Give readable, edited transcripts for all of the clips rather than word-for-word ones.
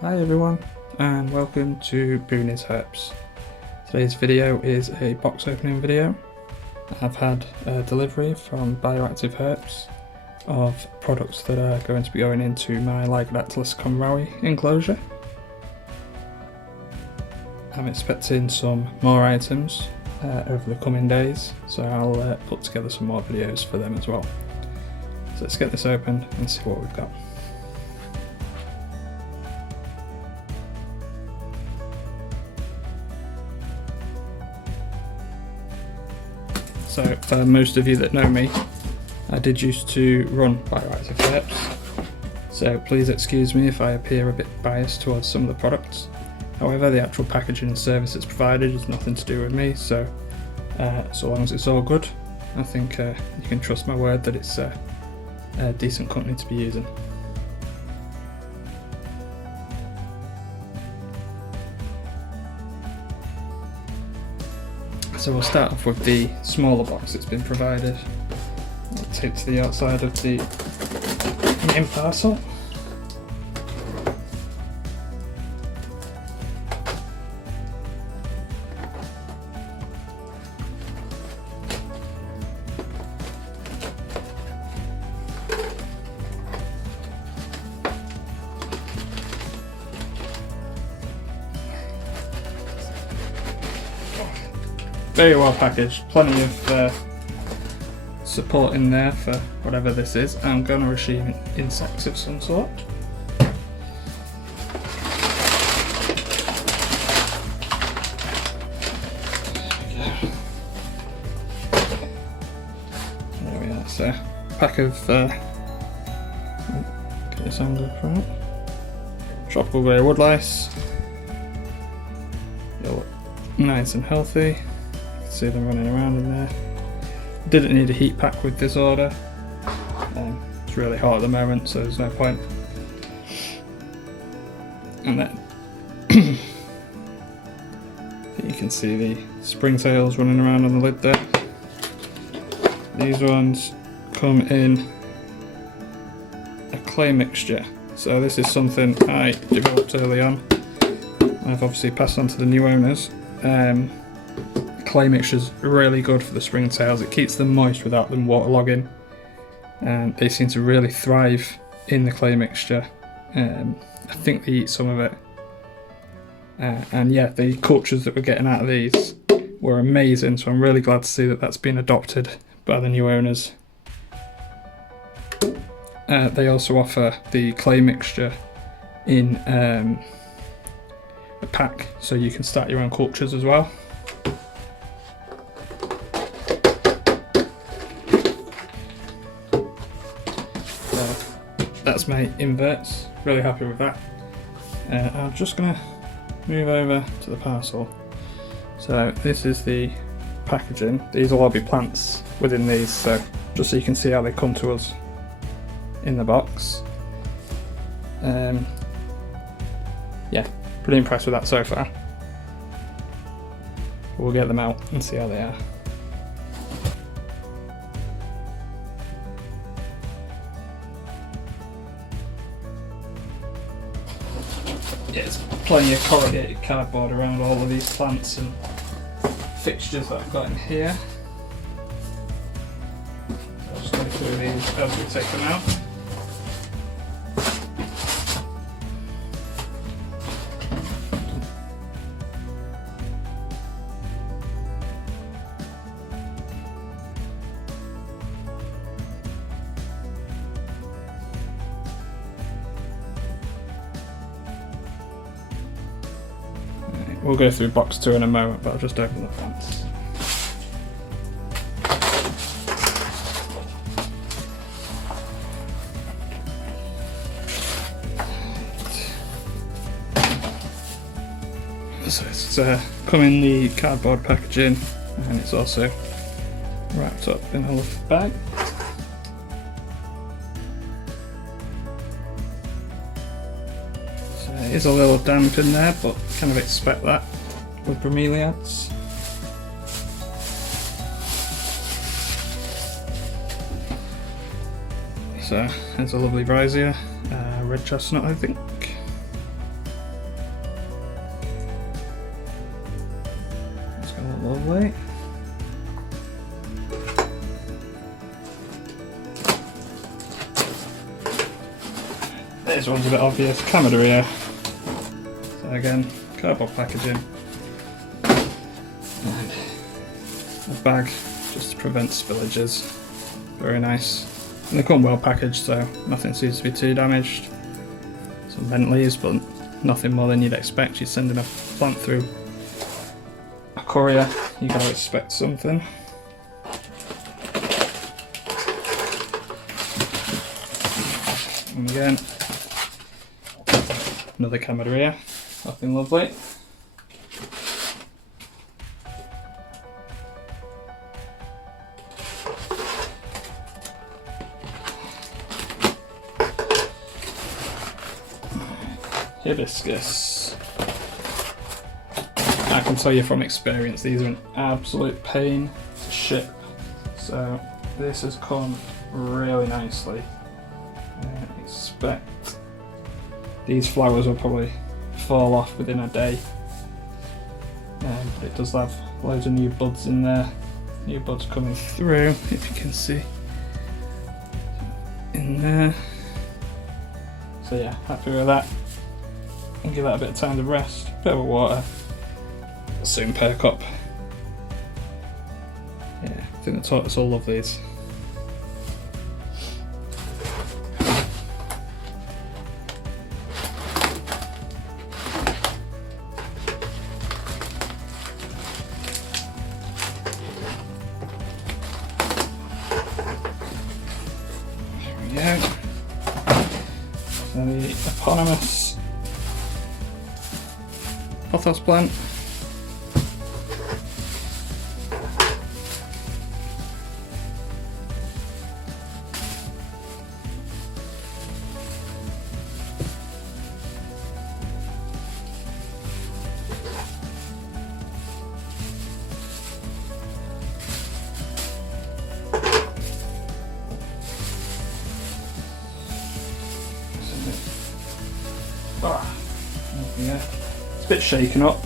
Hi everyone, and welcome to Bioactive Herps. Today's video is a box opening video. I've had a delivery from Bioactive Herps of products that are going to be going into my Lygodactylus conroe enclosure. I'm expecting some more items over the coming days, so I'll put together some more videos for them as well. So let's get this open and see what we've got. So for most of you that know me, I did used to run Bioactive Herps, so please excuse me if I appear a bit biased towards some of the products. However, the actual packaging and service that's provided is nothing to do with me, so long as it's all good, I think you can trust my word that it's a decent company to be using. So we'll start off with the smaller box that's been provided. I'll take to the outside of the main parcel. Very well packaged, plenty of support in there for whatever this is. I'm going to receive insects of some sort. There we are, so pack of get this angle from tropical grey woodlice. They'll look nice and healthy. See them running around in there. Didn't need a heat pack with this order. It's really hot at the moment, so there's no point. And then you can see the springtails running around on the lid there. These ones come in a clay mixture. So this is something I developed early on. I've obviously passed on to the new owners. Clay mixture's really good for the springtails. It keeps them moist without them waterlogging, and they seem to really thrive in the clay mixture. I think they eat some of it, and yeah, the cultures that we're getting out of these were amazing, so I'm really glad to see that that's been adopted by the new owners. They also offer the clay mixture in a pack, so you can start your own cultures as well. That's my inverts, really happy with that. I'm just going to move over to the parcel. So this is the packaging. These will all be plants within these, so just so you can see how they come to us in the box. Yeah, pretty impressed with that so far. We'll get them out and see how they are. Yeah, there's plenty of corrugated cardboard around all of these plants and fixtures that I've got in here. So I'll just go through these as we take them out. We'll go through box 2 in a moment, but I'll just open the plants. So it's come in the cardboard packaging, and it's also wrapped up in a little bag. So it is a little damp in there, but kind of expect that with bromeliads. So there's a lovely Rhizia, red chestnut I think. This one's a bit obvious, Camadria. So again, cardboard packaging. And a bag just to prevent spillages. Very nice. And they come well packaged, so nothing seems to be too damaged. Some bent leaves, but nothing more than you'd expect. You're sending a plant through a courier, you gotta expect something. And again, another Camadria, nothing lovely. Hibiscus. I can tell you from experience, these are an absolute pain to ship. So this has come really nicely. I expect these flowers will probably fall off within a day. But it does have loads of new buds in there. New buds coming through, if you can see in there. So yeah, happy with that. And give that a bit of time to rest, bit of water, it'll soon perk up. Yeah, I think the tortoise will love these. There we go. And the eponymous pothos plant. Yeah, it's a bit shaken up.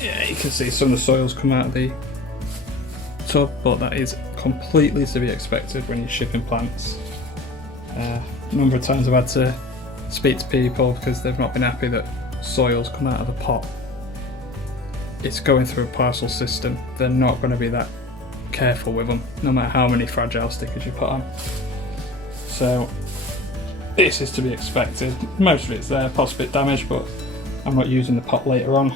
Yeah, you can see some of the soils come out of the tub, but that is completely to be expected when you're shipping plants. A number of times I've had to speak to people because they've not been happy that soils come out of the pot. It's going through a parcel system. They're not going to be that careful with them, no matter how many fragile stickers you put on. So this is to be expected. Most of it's there, pot's a bit damaged, but I'm not using the pot later on.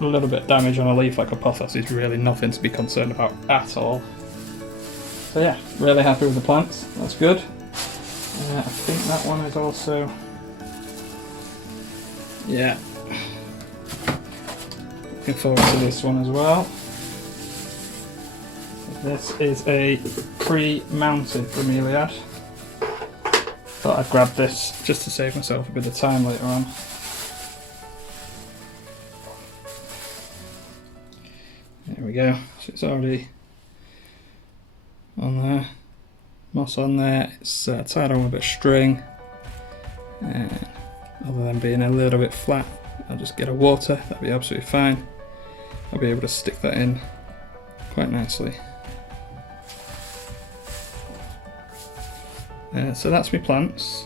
A little bit of damage on a leaf like a pothos is really nothing to be concerned about at all. So yeah, really happy with the plants, that's good. I think that one is also, yeah, looking forward to this one as well. This is a pre-mounted bromeliad. Thought I'd grab this just to save myself a bit of time later on. There we go, so it's already on there, moss on there, it's tied on with a bit of string, and other than being a little bit flat, I'll just get a water, that'll be absolutely fine. I'll be able to stick that in quite nicely. So that's my plants.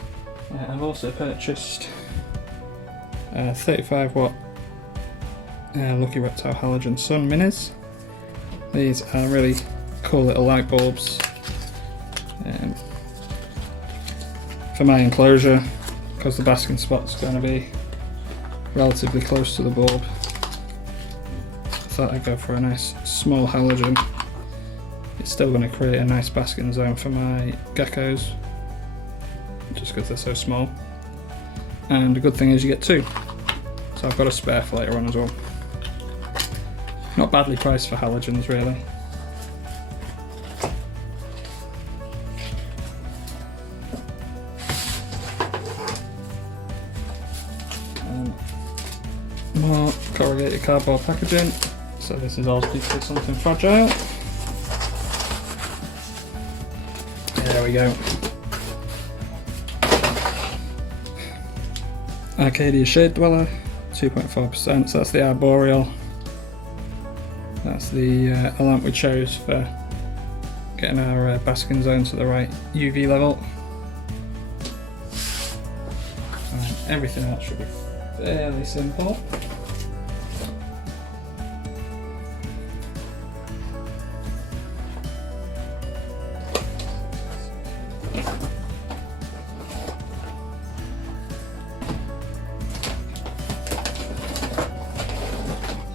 I've also purchased 35 watt Lucky Reptile Halogen Sun Minis. These are really cool little light bulbs for my enclosure, because the basking spot's going to be relatively close to the bulb. I thought I'd go for a nice small halogen. It's still going to create a nice basking zone for my geckos, just because they're so small. And the good thing is you get two, so I've got a spare for later on as well. Not badly priced for halogens really. More corrugated cardboard packaging, so this is obviously something fragile. There we go. Arcadia Shade Dweller, 2.4%, so that's the arboreal. That's the lamp we chose for getting our basking zone to the right UV level. And everything else should be fairly simple.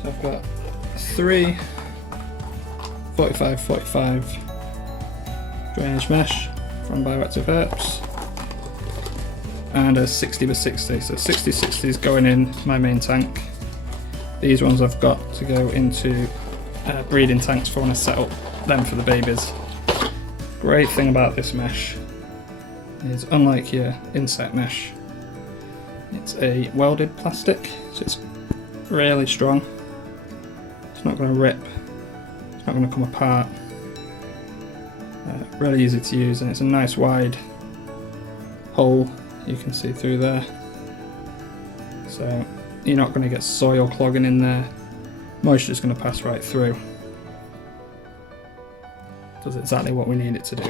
So I've got 3 45-45 drainage mesh from Bioactive Herps and a 60x60. So 60-60 is going in my main tank. These ones I've got to go into breeding tanks for when I set up them for the babies. Great thing about this mesh is, unlike your insect mesh, it's a welded plastic, so it's really strong. It's not going to rip, it's not going to come apart. Really easy to use, and it's a nice wide hole you can see through there, so you're not going to get soil clogging in there. Moisture is going to pass right through. Does exactly what we need it to do.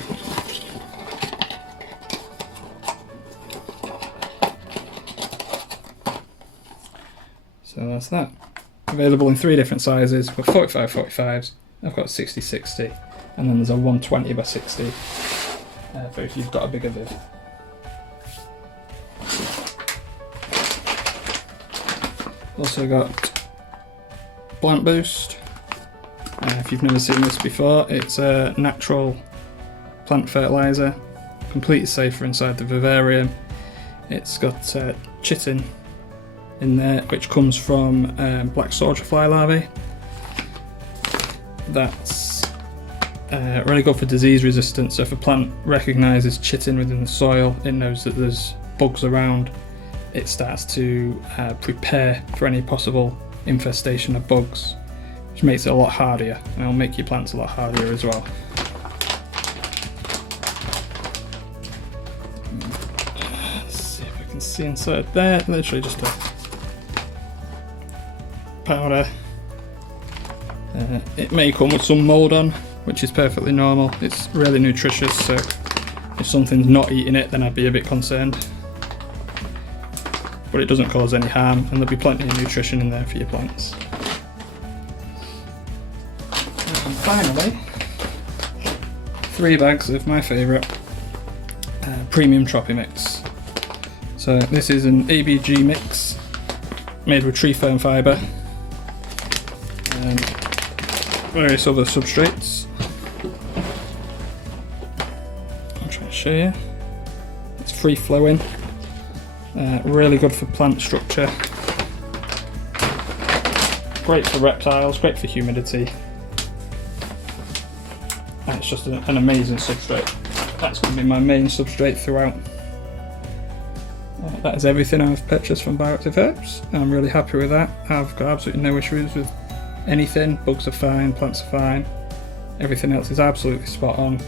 So that's that. Available in 3 different sizes. I've got 45-45s, I've got 60-60, and then there's a 120x60 for if you've got a bigger viv. Also got Plant Boost. If you've never seen this before, it's a natural plant fertiliser, completely safe for inside the vivarium. It's got chitin in there, which comes from black soldier fly larvae. That's really good for disease resistance. So if a plant recognises chitin within the soil, it knows that there's bugs around. It starts to prepare for any possible infestation of bugs, which makes it a lot hardier, and it'll make your plants a lot hardier as well. Let's see if I can see inside there. Literally just a powder. It may come with some mould on, which is perfectly normal. It's really nutritious, so if something's not eating it, then I'd be a bit concerned. But it doesn't cause any harm, and there'll be plenty of nutrition in there for your plants. And finally, 3 bags of my favourite premium Tropi mix. So this is an ABG mix made with tree fern fibre and various other substrates. I'll try to show you. It's free flowing. Really good for plant structure, great for reptiles, great for humidity, and it's just an amazing substrate. That's going to be my main substrate throughout. That is everything I've purchased from Bioactive Herps. I'm really happy with that. I've got absolutely no issues with anything. Bugs are fine, plants are fine, everything else is absolutely spot on.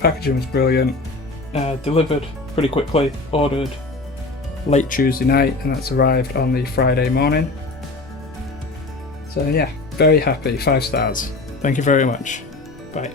Packaging was brilliant, delivered pretty quickly, ordered late Tuesday night, and that's arrived on the Friday morning. So yeah, very happy, 5 stars. Thank you very much. Bye.